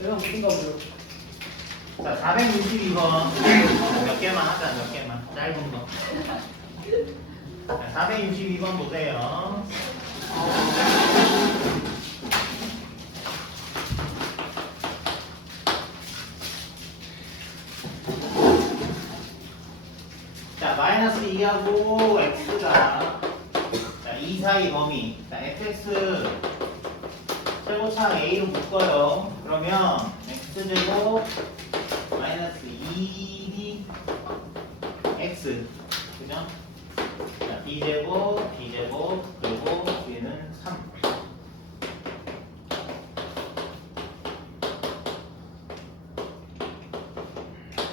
내가 무슨 가 보여. 자, 462번. 몇 개만 하자, 몇 개만. 짧은 거. 자, 462번 보세요. 자, 마이너스 2하고 x가 자, 2 사이 범위. 자, fx 최고차 a로 묶어요. 그러면 x제곱 마이너스 2b x 그죠? 자, b제곱 b제곱 그리고 뒤에는 3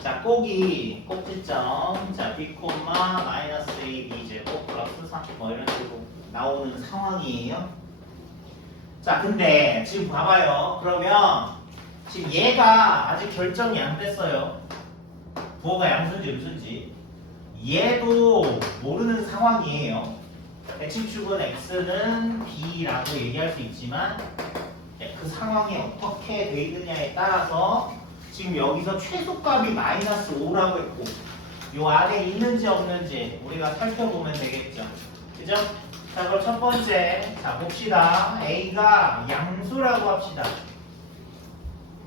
자, 꼭이 꼭지점 자, b 콤마 마이너스 a b 제곱 플러스 3뭐 이런 식으로 나오는 상황이에요. 자, 근데 지금 봐봐요. 그러면 지금 얘가 아직 결정이 안 됐어요. 부호가 양수인지 음수인지. 얘도 모르는 상황이에요. 대칭축은 x는 b라고 얘기할 수 있지만 그 상황이 어떻게 돼 있느냐에 따라서 지금 여기서 최소값이 마이너스 5라고 했고 요 안에 있는지 없는지 우리가 살펴보면 되겠죠. 그죠? 자 그럼 첫 번째 자 봅시다. a가 양수라고 합시다.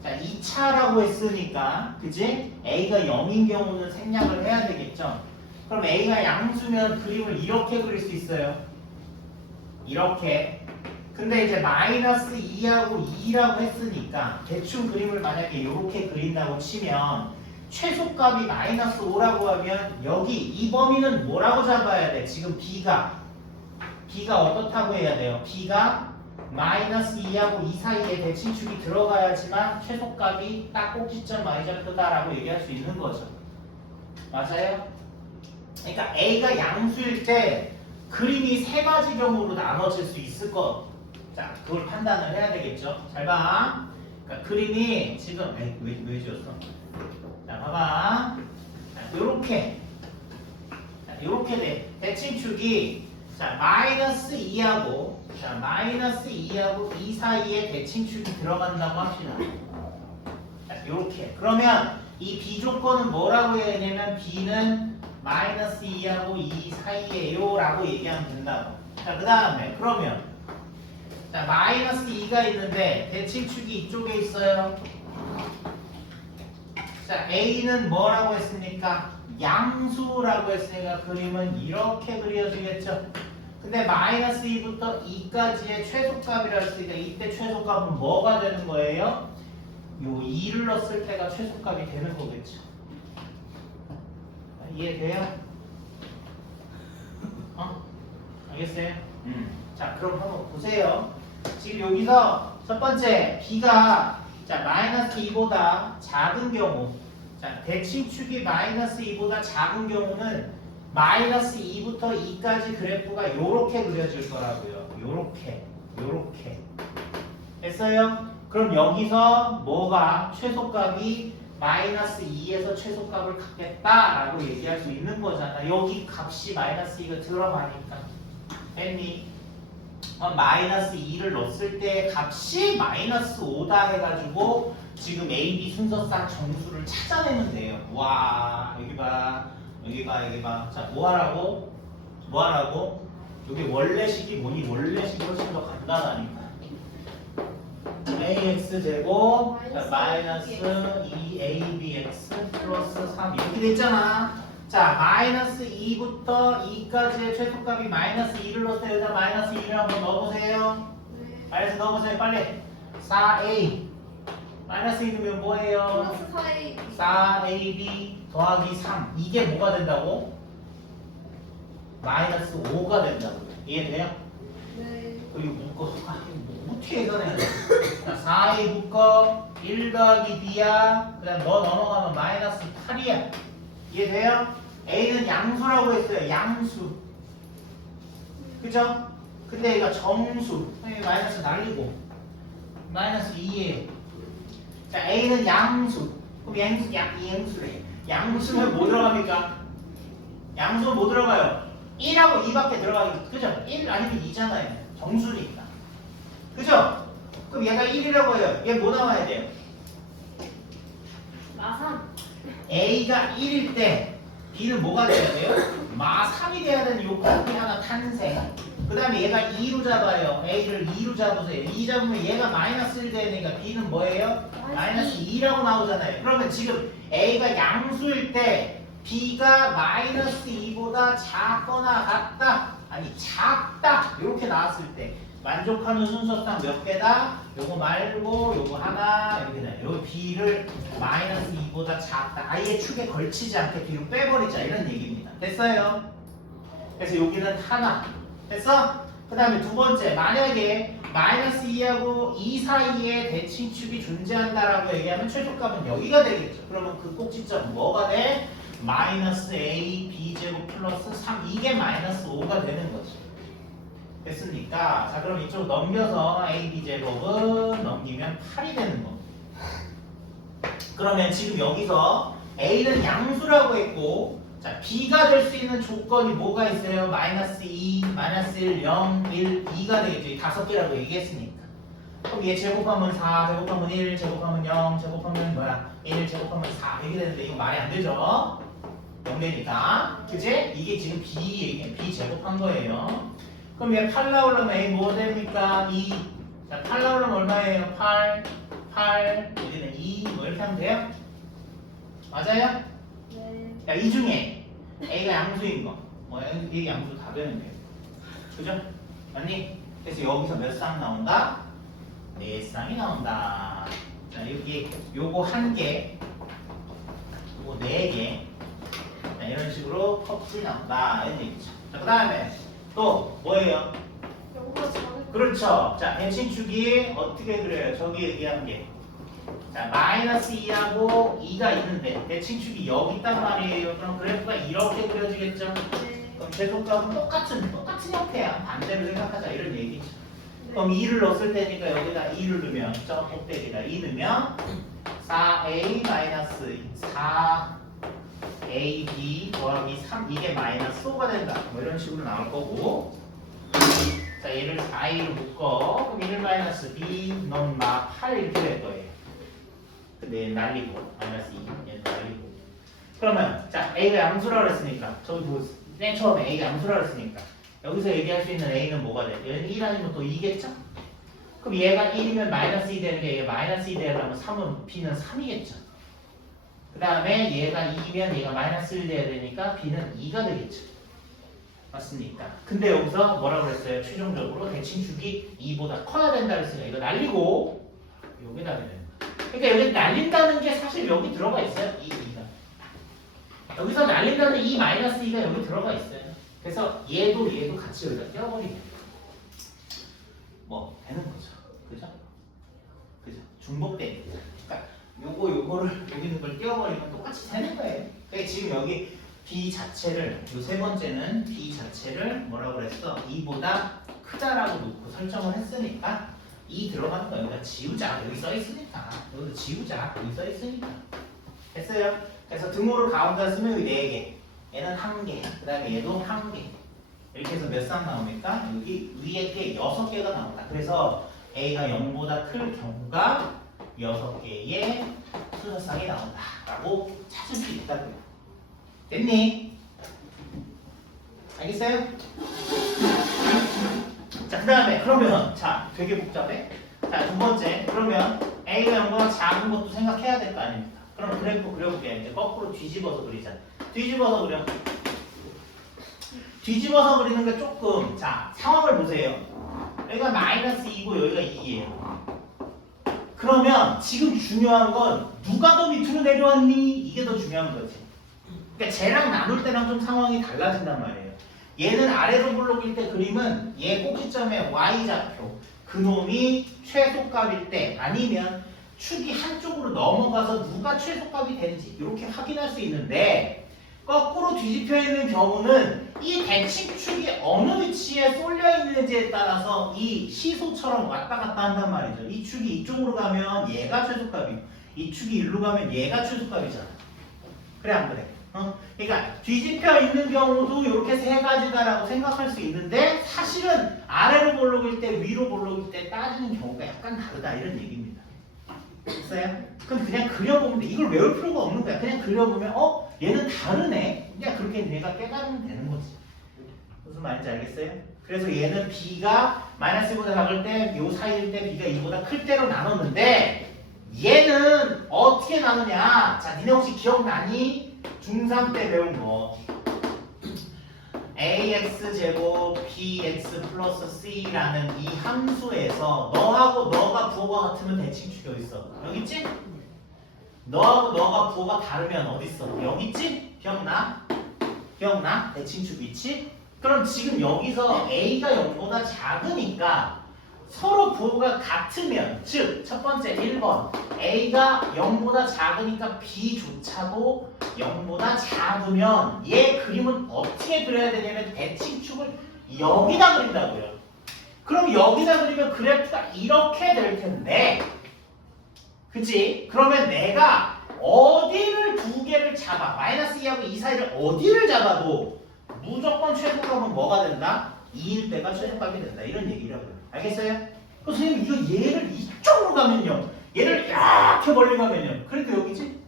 자 2차라고 했으니까 그지? a가 0인 경우는 생략을 해야 되겠죠. 그럼 a가 양수면 그림을 이렇게 그릴 수 있어요. 이렇게. 근데 이제 마이너스 2하고 2라고 했으니까 대충 그림을 만약에 이렇게 그린다고 치면 최소값이 마이너스 5라고 하면 여기 이 범위는 뭐라고 잡아야 돼? 지금 b가 b가 어떻다고 해야 돼요? b가 마이너스 2하고 2 사이에 대칭축이 들어가야지만 최소값이 딱 꼭지점 y좌표다라고 얘기할 수 있는 거죠. 맞아요? 그러니까 a가 양수일 때 그림이 세 가지 경우로 나눠질 수 있을 것. 자, 그걸 판단을 해야 되겠죠. 잘 봐. 그러니까 그림이 지금 에이, 왜, 왜 지었어? 자, 봐봐. 자, 요렇게. 자, 요렇게 돼. 대칭축이 자, 마이너스 2하고 자, 마이너스 2하고 2 사이에 대칭축이 들어간다고 합시다. 자, 요렇게. 그러면 이 비조건은 뭐라고 해야 되냐면 b는 마이너스 2하고 2 사이에요 라고 얘기하면 된다고. 자, 그 다음에 그러면 자, 마이너스 2가 있는데 대칭축이 이쪽에 있어요. 자, A는 뭐라고 했습니까? 양수라고 했으니까 그림은 이렇게 그려지겠죠. 근데 마이너스 2부터 2까지의 최소값이라 했으니까 이때 최소값은 뭐가 되는 거예요? 요 2를 넣었을 때가 최소값이 되는 거겠죠. 이해돼요? 어? 알겠어요? 음. 자, 그럼 한번 보세요. 지금 여기서 첫 번째 b가 자 마이너스 2보다 작은 경우 자 대칭축이 마이너스 2보다 작은 경우는 마이너스 2부터 2까지 그래프가 이렇게 그려질 거라고요. 요렇게 요렇게 됐어요? 그럼 여기서 뭐가 최소값이 마이너스 2에서 최소값을 갖겠다라고 얘기할 수 있는 거잖아. 여기 값이 마이너스 2가 들어가니까 됐니? 어, 마이너스 2를 넣었을 때 값이 마이너스 5다 해가지고 지금 A, B 순서상 정수를 찾아내면 돼요. 와 여기 봐 여기 봐 여기 봐. 자 뭐하라고? 뭐하라고? 여기 원래식이 뭐니? 원래식이 훨씬 더 간단하니까. ax 제곱 자, 마이너스 2abx 플러스 3 이렇게 됐잖아. 자 마이너스 2부터 2까지의 최소값이 마이너스 2를 넣었어요. 여기다 마이너스 2를 한번 넣어보세요. 마이너스 넣어보세요. 빨리. 4a 마이너스 2 넣으면 뭐예요? 플러스 4A 4ab 더하기 3 이게 뭐가 된다고? 마이너스 5가 된다고. 이해돼요? 네 그리고 묶어 아, 이거 어떻게 돼? 4에 묶어 1 더하기 b야 그 다음 너 넘어가면 마이너스 8이야 이해돼요? a는 양수라고 했어요 양수 그죠? 근데 얘가 정수 마이너스 날리고 마이너스 2예요 자 a는 양수 그럼 양수 양, 양수래 양수면 뭐 들어갑니까? 양수는 뭐 들어가요? 1하고 2밖에 들어가니까 그죠? 1 아니면 2잖아요 정수니까 그죠? 그럼 얘가 1이라고 해요 얘 뭐 나와야 돼요? 마삼. A가 1일 때 B는 뭐가 돼야 돼요? 마 3이 돼야 되는 요건이 하나 탄생. 그 다음에 얘가 2로 잡아요. A를 2로 잡으세요. 2 잡으면 얘가 마이너스 1 되니까 B는 뭐예요? 마이너스 2라고 나오잖아요. 그러면 지금 A가 양수일 때 B가 마이너스 2보다 작거나 같다. 아니 작다. 이렇게 나왔을 때 만족하는 순서상 몇 개다? 요거 말고 요거 하나 이렇게 돼요. 요 B를 마이너스 2보다 작다. 아예 축에 걸치지 않게 뒤로 빼버리자 이런 얘기입니다. 됐어요? 그래서 여기는 하나. 됐어? 그 다음에 두 번째 만약에 마이너스 2하고 2 사이에 대칭축이 존재한다라고 얘기하면 최소값은 여기가 되겠죠. 그러면 그 꼭지점 뭐가 돼? 마이너스 a b 제곱 플러스 3 이게 마이너스 5가 되는 거지. 됐습니까? 자 그럼 이쪽 넘겨서 a b 제곱은 넘기면 8이 되는 겁니다. 그러면 지금 여기서 a는 양수라고 했고 자 b가 될 수 있는 조건이 뭐가 있어요? 마이너스 2, 마이너스 1, 0, 1, 2가 되겠죠. 이 다섯 개라고 얘기했으니까. 그럼 얘 제곱하면 4, 제곱하면 1, 제곱하면 0, 제곱하면 뭐야? 1 제곱하면 4 이렇게 되는데 이거 말이 안 되죠? 0되니까. 그치? 이게 지금 b 얘기, b 제곱한 거예요. 그럼 얘 8 나오려면 a 뭐 됩니까? 2. 자, 8 나오려면 얼마예요? 8, 8, 여기는 2, 뭐 이렇게 하면 돼요? 맞아요? 네. 자, 이 중에 A가 양수인 거. 뭐, 이게 양수 다 되는데요. 그죠? 맞니? 그래서 여기서 몇 쌍 나온다? 네 쌍이 나온다. 자, 여기 요거 한 개, 요거 네 개. 자, 이런 식으로 커플이 나온다. 이런 얘기죠. 자, 그 다음에 또 뭐예요? 그렇죠. 자, 대칭축이 어떻게 그려요? 저기 얘기한 게. 자, 마이너스 2하고 2가 있는데 대칭축이 여기 있단 말이에요. 그럼 그래프가 이렇게 그려지겠죠? 네. 그럼 최소값은 똑같은 똑같은 형태야. 반대로 생각하자 이런 얘기죠. 그럼 2를 넣었을 때니까 여기다 2를 넣으면 저 꼭대기다 2 넣으면 4a 마이너스 4ab 더하기 3 이게 마이너스 5가 된다. 뭐 이런 식으로 나올 거고 자 얘를 4a로 묶어 그럼 1 마이너스 b 넘마 8 이렇게 될 거예요. 얘는 날리고 마이너스 2 얘는 날리고 그러면 자 a가 양수라 그랬으니까 저기 그맨 처음에 a가 양수라 그랬으니까 여기서 얘기할 수 있는 a는 뭐가 돼? 얘는 1 아니면 또 2겠죠? 그럼 얘가 1이면 마이너스 2 되는 게 얘가 마이너스 2 되려면 3은 b는 3이겠죠? 그 다음에 얘가 2면 얘가 마이너스 1 돼야 되니까 b는 2가 되겠죠? 맞습니까? 근데 여기서 뭐라고 그랬어요? 최종적으로 대칭축이 2보다 커야 된다 그랬으니까 이거 날리고 여기다 되는. 그러니까 여기 날린다는 게 사실 여기 들어가 있어요. 이 2가. 여기서 날린다는 이 마이너스 2가 여기 들어가 있어요. 그래서 얘도 얘도 같이 여기다 껴버리면 뭐 되는 거죠. 그죠? 그죠? 거죠. 그러니까 요거 요거를 여기 있는 걸 띄워버리면 똑같이 되는 거예요. 그러니까 지금 여기 b 자체를 요 세 번째는 b 자체를 뭐라고 그랬어? 2보다 크다라고 놓고 설정을 했으니까 2 들어가는 거 여기다 지우자. 여기 써 있으니까. 여기서 지우자. 여기 써 있으니까. 됐어요? 그래서 등호를 가운데 쓰면 여기 4개. 얘는 1개. 그 다음에 얘도 1개. 이렇게 해서 몇 쌍 나옵니까? 여기 위에 게 6개가 나온다. 그래서 A가 0보다 클 경우가 6개의 수소쌍이 나온다 라고 찾을 수 있다고요. 됐니? 알겠어요? 자, 그 다음에 그러면 자, 되게 복잡해. 자, 두 번째. 그러면 A가 0보다 작은 것도 생각해야 될 거 아닙니까? 그럼 그래프 그려볼게요. 이제 거꾸로 뒤집어서 그리자. 뒤집어서 그려. 뒤집어서 그리는 게 조금 자, 상황을 보세요. 여기가 마이너스 2고 여기가 2예요. 그러면 지금 중요한 건 누가 더 밑으로 내려왔니? 이게 더 중요한 거지. 그러니까 쟤랑 나눌 때랑 좀 상황이 달라진단 말이에요. 얘는 아래로 블록일 때 그림은 얘 꼭지점의 y좌표 그놈이 최소값일 때 아니면 축이 한쪽으로 넘어가서 누가 최소값이 되는지 이렇게 확인할 수 있는데 거꾸로 뒤집혀 있는 경우는 이 대칭축이 어느 위치에 쏠려 있는지에 따라서 이 시소처럼 왔다 갔다 한단 말이죠. 이 축이 이쪽으로 가면 얘가 최소값이고 이 축이 일로 가면 얘가 최소값이잖아. 그래 안 그래? 어? 그러니까 뒤집혀 있는 경우도 이렇게 세 가지다라고 생각할 수 있는데 사실은 아래로 볼록일 때 위로 볼록일 때 따지는 경우가 약간 다르다 이런 얘기입니다. 됐어요? 그럼 그냥 그려보면 돼. 이걸 외울 필요가 없는 거야. 그냥 그려보면 어? 얘는 다르네. 그냥 그렇게 내가 깨달으면 되는 거지. 무슨 말인지 알겠어요? 그래서 얘는 b가 마이너스 1보다 작을 때, 요 사이일 때 b가 2보다 클 때로 나눴는데 얘는 어떻게 나누냐? 자, 니네 혹시 기억나니? 중3 때 배운 거. ax 제곱 bx 플러스 c라는 이 함수에서 너하고 너가 부호가 같으면 대칭축이 어디 있어? 여기 있지? 너하고 너가 부호가 다르면 어디 있어? 여기 있지? 기억나? 기억나? 대칭축 있지? 그럼 지금 여기서 a가 0보다 작으니까 서로 부호가 같으면 즉 첫 번째 1번 a가 0보다 작으니까 b조차도 0보다 작으면 얘 그림은 어떻게 그려야 되냐면 대칭축을 여기다 그린다고요. 그럼 여기다 그리면 그래프가 이렇게 될 텐데 그치? 그러면 내가 어디를 두 개를 잡아 마이너스 2하고 2 사이를 어디를 잡아도 무조건 최소값은 뭐가 된다? 2일 때가 최소값이 된다 이런 얘기라고요. 알겠어요? 그 선생님 이거 얘를 이쪽으로 가면요 얘를 이렇게 멀리 가면요 그래도 여기지?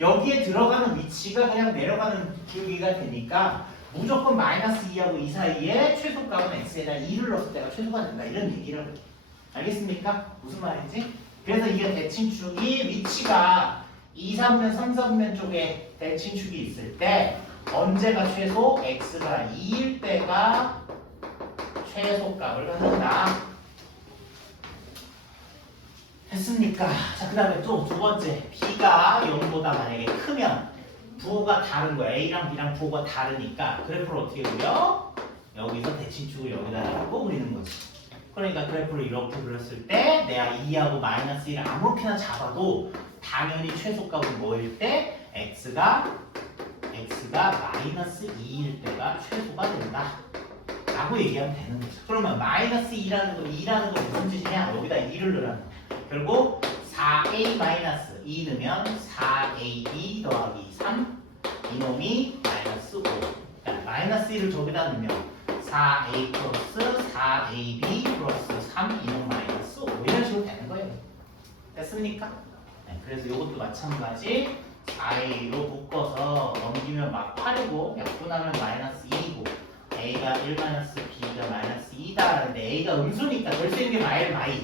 여기에 들어가는 위치가 그냥 내려가는 기울기가 되니까 무조건 마이너스 2하고 2 사이에 최소값은 x에다 2를 넣었을 때가 최소가 된다 이런 얘기라고요. 알겠습니까? 무슨 말인지? 그래서 이게 대칭축이 위치가 2, 3면, 3, 4면 쪽에 대칭축이 있을 때 언제가 최소? x가 2일 때가 최소값을 갖는다. 됐습니까? 자, 그 다음에 또 두 번째. b가 0보다 만약에 크면 부호가 다른 거야. a랑 b랑 부호가 다르니까 그래프를 어떻게 그려? 여기서 대칭축을 여기다 놓고 그리는 거지. 그러니까 그래프를 이렇게 그렸을 때 내가 2하고 마이너스 1을 아무렇게나 잡아도 당연히 최소값은 뭐일 때? x가 x가 마이너스 2일 때가 최소가 된다. 라고 얘기하면 되는 거죠. 그러면 마이너스 2라는 거, 2라는 거 무슨 뜻이냐? 여기다 2를 넣으라는 거. 결국 4a 마이너스 2 넣으면 4ab 더하기 3 이놈이 마이너스 5. 자, 마이너스 1을 저기다 넣으면 4a 플러스 4ab 플러스 3 이놈 마이너스 5 이런 식으로 되는 거예요. 됐습니까? 네, 그래서 이것도 마찬가지 4a로 묶어서 넘기면 막 8이고 약분하면 마이너스 2이고 a가 1 마이너스 b가 마이너스 2다 하는데 a가 음수니까 될 수 있는 게 마일 마이.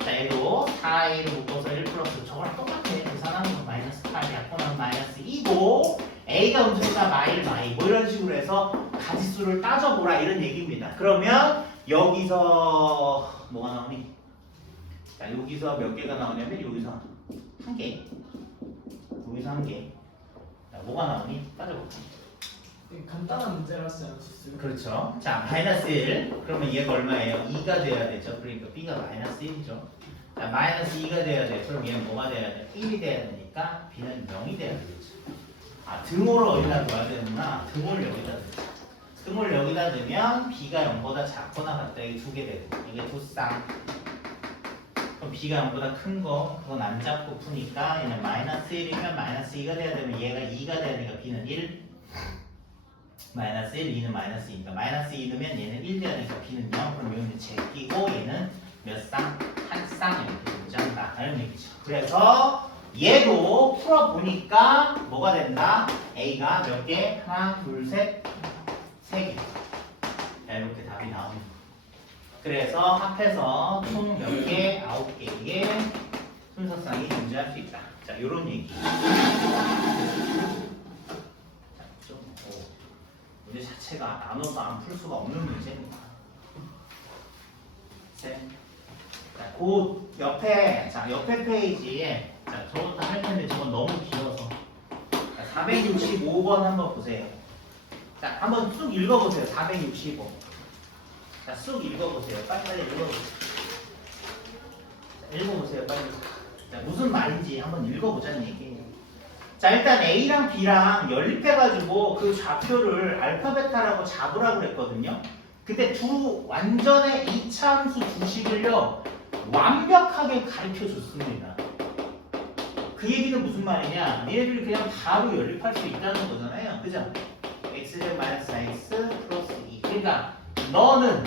자 얘도 4a를 묶어서 1 플러스 저거랑 똑같아. 계산하면 마이너스 8 약분하면 마이너스 2고 a가 음수니까 마일 마이. 뭐 이런 식으로 해서 가지수를 따져보라 이런 얘기입니다. 그러면 여기서 뭐가 나오니? 자 여기서 몇 개가 나오냐면 여기서 한 개. 여기서 한 개. 자 뭐가 나오니? 따져볼까 간단한 문제라서 않으셨어요? 그렇죠. 자, 마이너스 1. 그러면 얘가 얼마예요? 2가 돼야 되죠. 그러니까 b가 마이너스 1이죠. 자, 마이너스 2가 돼야 돼. 그럼 얘는 뭐가 돼야 돼? 1이 돼야 되니까 b는 0이 돼야 되겠죠. 아, 등호를 어디다 둬야 되는구나. 등호를 여기다 넣자. 등호를 여기다 넣으면 b가 0보다 작거나 같다. 이게 두 개 되고. 이게 두 쌍. 그럼 b가 0보다 큰 거, 그건 안 잡고 푸니까 얘는 마이너스 1이면 마이너스 2가 돼야 되면 얘가 2가 돼야 되니까 b는 1. 마이너스 1, 2는 마이너스 2니까 마이너스 2 넣으면 얘는 1 돼야 되니까 b는 0 그럼 여기는 제끼고 얘는 몇 쌍? 한 쌍 이렇게 존재한다 이런 얘기죠 그래서 얘도 풀어보니까 뭐가 된다? a가 몇 개? 하나, 둘, 셋, 세 개. 자, 이렇게 답이 거 그래서 합해서 총 몇 개? 아홉 개의 순서쌍이 존재할 수 있다 자, 요런 얘기. 문제 자체가 나눠서 안 풀 수가 없는 문제입니다. 셋. 자, 그 옆에 자 옆에 페이지에 자 저것도 할 텐데 저건 너무 길어서 자, 465번 한번 보세요. 자 한번 쑥 읽어보세요. 465. 자쑥 읽어보세요. 빨리 빨리 읽어보세요. 자, 읽어보세요. 빨리. 자 무슨 말인지 한번 읽어보자는 얘기예요. 자 일단 A랑 B랑 연립해가지고 그 좌표를 알파 베타라고 잡으라고 그랬거든요. 근데 두 완전의 이차함수 두 식을요 완벽하게 가르쳐 줬습니다. 그 얘기는 무슨 말이냐? 얘네들이 그냥 바로 연립할 수 있다는 거잖아요. 그죠? x제곱 마이너스 x 플러스 2 그러니까 너는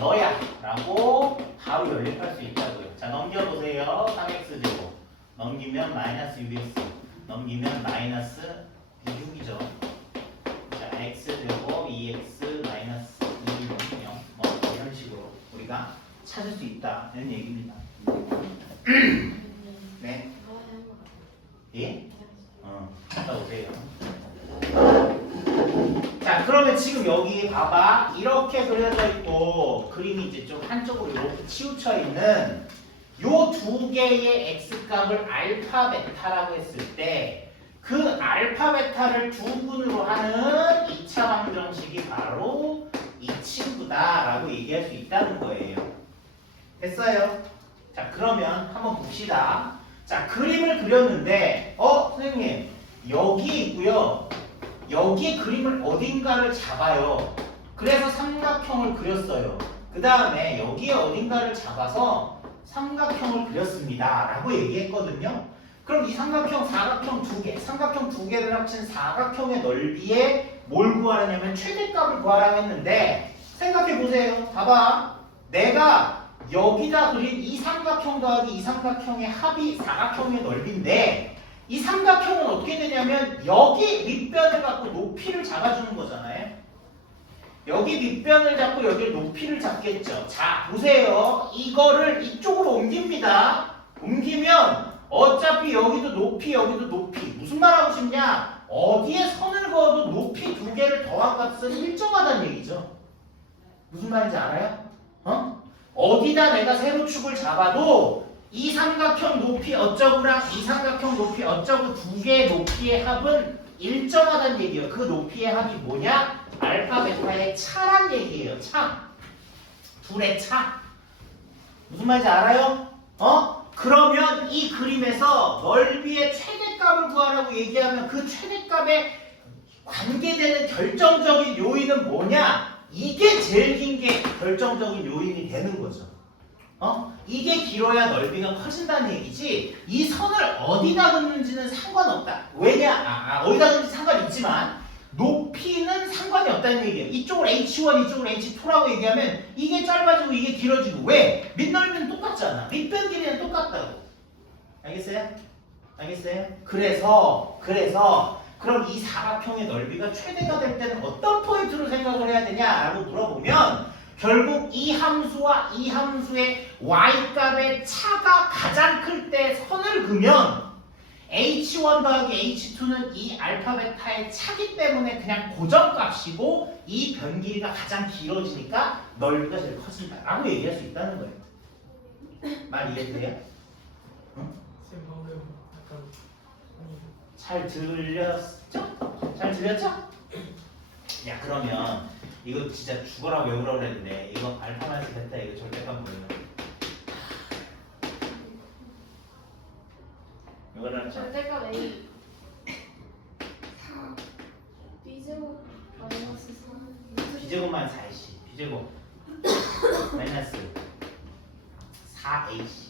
너야 라고 바로 연립할 수 있다고요. 자 넘겨보세요. 3x 제곱 넘기면 마이너스 6x 넘기면 마이너스 6이죠. 자 x 제곱 2x 마이너스 2는 0. 뭐 이런 식으로 우리가 찾을 수 있다는 얘기입니다. 네. 예? 어, 갔다 오세요. 자, 그러면 지금 여기 봐봐. 이렇게 그려져 있고, 그림이 이제 좀 한쪽으로 이렇게 치우쳐 있는 요 두 개의 x값을 알파, 베타라고 했을 때, 그 알파, 베타를 두 분으로 하는 2차 방정식이 바로 이 친구다라고 얘기할 수 있다는 거예요. 됐어요? 자, 그러면 한번 봅시다. 자, 그림을 그렸는데, 어, 선생님, 여기 있고요. 여기 그림을 어딘가를 잡아요. 그래서 삼각형을 그렸어요. 그 다음에 여기에 어딘가를 잡아서 삼각형을 그렸습니다. 라고 얘기했거든요. 그럼 이 삼각형, 사각형 두 개, 삼각형 두 개를 합친 사각형의 넓이에 뭘 구하라냐면 최대값을 구하라고 했는데 생각해 보세요. 봐봐. 내가 여기다 그린 이 삼각형 더하기 이 삼각형의 합이 사각형의 넓이인데 이 삼각형은 어떻게 되냐면 여기 밑변을 갖고 높이를 잡아주는 거잖아요. 여기 밑변을 잡고 여기 높이를 잡겠죠. 자, 보세요. 이거를 이쪽으로 옮깁니다. 옮기면 어차피 여기도 높이, 여기도 높이. 무슨 말 하고 싶냐? 어디에 선을 그어도 높이 두 개를 더한 값은 일정하다는 얘기죠. 무슨 말인지 알아요? 어? 어디다 내가 세로축을 잡아도 이 삼각형 높이 어쩌구랑 이 삼각형 높이 어쩌구 두 개의 높이의 합은 일정하다는 얘기예요. 그 높이의 합이 뭐냐? 알파 베타의 차란 얘기예요. 차. 둘의 차. 무슨 말인지 알아요? 어? 그러면 이 그림에서 넓이의 최대값을 구하라고 얘기하면 그 최대값에 관계되는 결정적인 요인은 뭐냐? 이게 제일 긴 게 결정적인 요인이 되는 거죠. 어? 이게 길어야 넓이가 커진다는 얘기지 이 선을 어디다 긋는지는 상관없다. 왜냐? 아, 아, 어디다 긋는지 상관있지만 높이는 상관이 없다는 얘기예요. 이쪽을 H1, 이쪽을 H2라고 얘기하면 이게 짧아지고 이게 길어지고 왜? 밑넓이는 똑같잖아. 밑변 길이는 똑같다고. 알겠어요? 알겠어요? 그래서 그래서 그럼 이 사각형의 넓이가 최대가 될 때는 어떤 포인트로 생각을 해야 되냐라고 물어보면 결국 이 함수와 이 함수의 y값의 차가 가장 클 때 선을 그면 h1 더하기 h2는 이 알파 베타의 차기 때문에 그냥 고정값이고 이변 길이가 가장 길어지니까 넓이가 제일 커진다 라고 얘기할 수 있다는 거예요. 말 이해돼요? 아니 잘 들렸죠? 잘 들렸죠? 야 그러면 이거 진짜 죽어라 외우라 그랬는데 이거 알파 마이너스 베타 이거 절대값 뭐예요? 이거는 참 절대값 A. 4 B제곱 마이너스 3 B제곱만 4AC B제곱 마이너스 4AC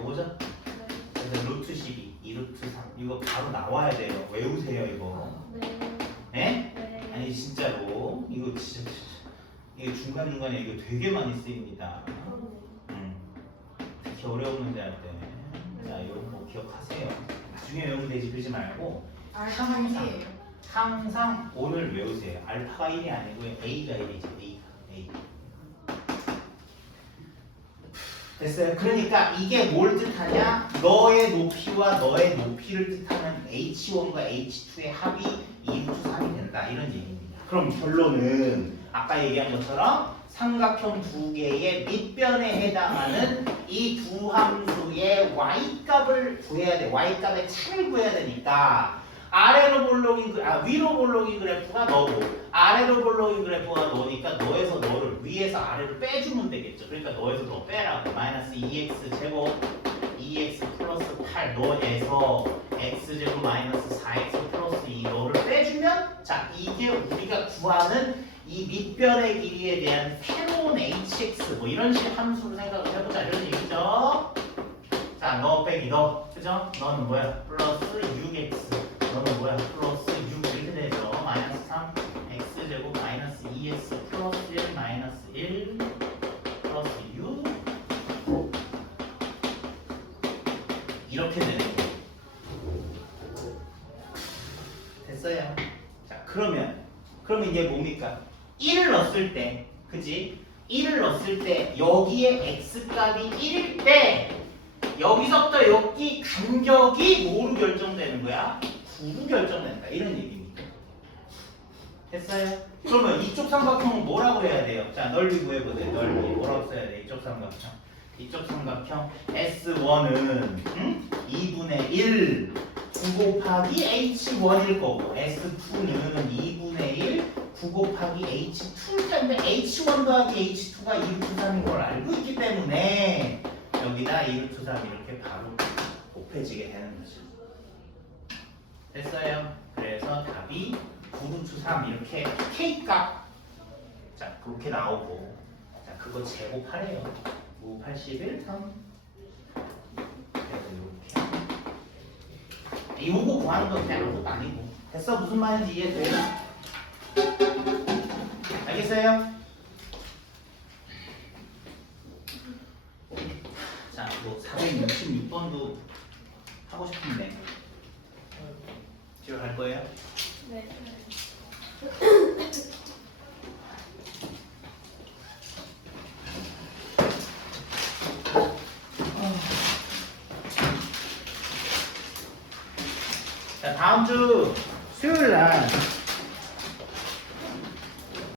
요거죠? 그래서 루트 12 2루트 3 이거 바로 나와야 돼요. 외우세요 이거. 네. 네? 네. 아니 진짜로 이거 진짜 이게 중간 중간에 이거 되게 많이 쓰입니다. 음. 특히 어려운 문제 할 때. 자 이런 거 기억하세요. 나중에 외우면 되지 그러지 말고 항상 항상 오늘 외우세요. 알파가 1이 아니고 A가 1이죠. A가 A. 됐어요. 그러니까 이게 뭘 뜻하냐? 너의 높이와 너의 높이를 뜻하는 H1과 H2의 합이 2루트 3이 된다. 이런 얘기입니다. 그럼 결론은 아까 얘기한 것처럼 삼각형 두 개의 밑변에 해당하는 이 두 함수의 y값을 구해야 돼. y값의 차를 구해야 되니까 아래로 볼록인 그, 아 위로 볼록인 그래프가 너고 아래로 볼록인 그래프가 너니까 너에서 너를 위에서 아래로 빼주면 되겠죠. 그러니까 너에서 너 빼라고 마이너스 2x 제곱 2x 플러스 8 너에서 x 제곱 마이너스 4x 플러스 2너 자 이게 우리가 구하는 이 밑별의 길이에 대한 새로운 hx 뭐 이런 식의 함수로 생각을 해보자 이런 얘기죠. 자 너 빼기 너 그죠? 너는 뭐야? 플러스 6x 너는 뭐야? 플러스 6 이렇게 되죠. 마이너스 3 x 제곱 마이너스 2x 플러스 1 마이너스 1 플러스 6 이렇게 되는 거예요. 됐어요. 자, 그러면 그러면 이게 뭡니까? 1을 넣었을 때, 그지? 1을 넣었을 때 여기에 x 값이 1일 때 여기서부터 여기 간격이 뭐로 결정되는 거야? 9로 결정된다. 이런 얘기입니다. 됐어요? 그러면 이쪽 삼각형은 뭐라고 해야 돼요? 자, 넓이 구해보세요. 넓이 뭐라고 써야 돼? 이쪽 삼각형. 이쪽 삼각형 S1은 음? 2분의 1 9 곱하기 H1일 거고 S2는 2분의 1 9 곱하기 H2일 텐데 H1 더하기 H2가 2루트 3인 걸 알고 있기 때문에 여기다 2루트 3 이렇게 바로 곱해지게 되는 거죠. 됐어요? 그래서 답이 9루트 3 이렇게 K값 자 그렇게 나오고 자 그거 제곱하래요. 5, 81, 3 그래서 요거 구하는 건 그냥 아무것도 아니고 됐어? 무슨 말인지 이해돼? 알겠어요?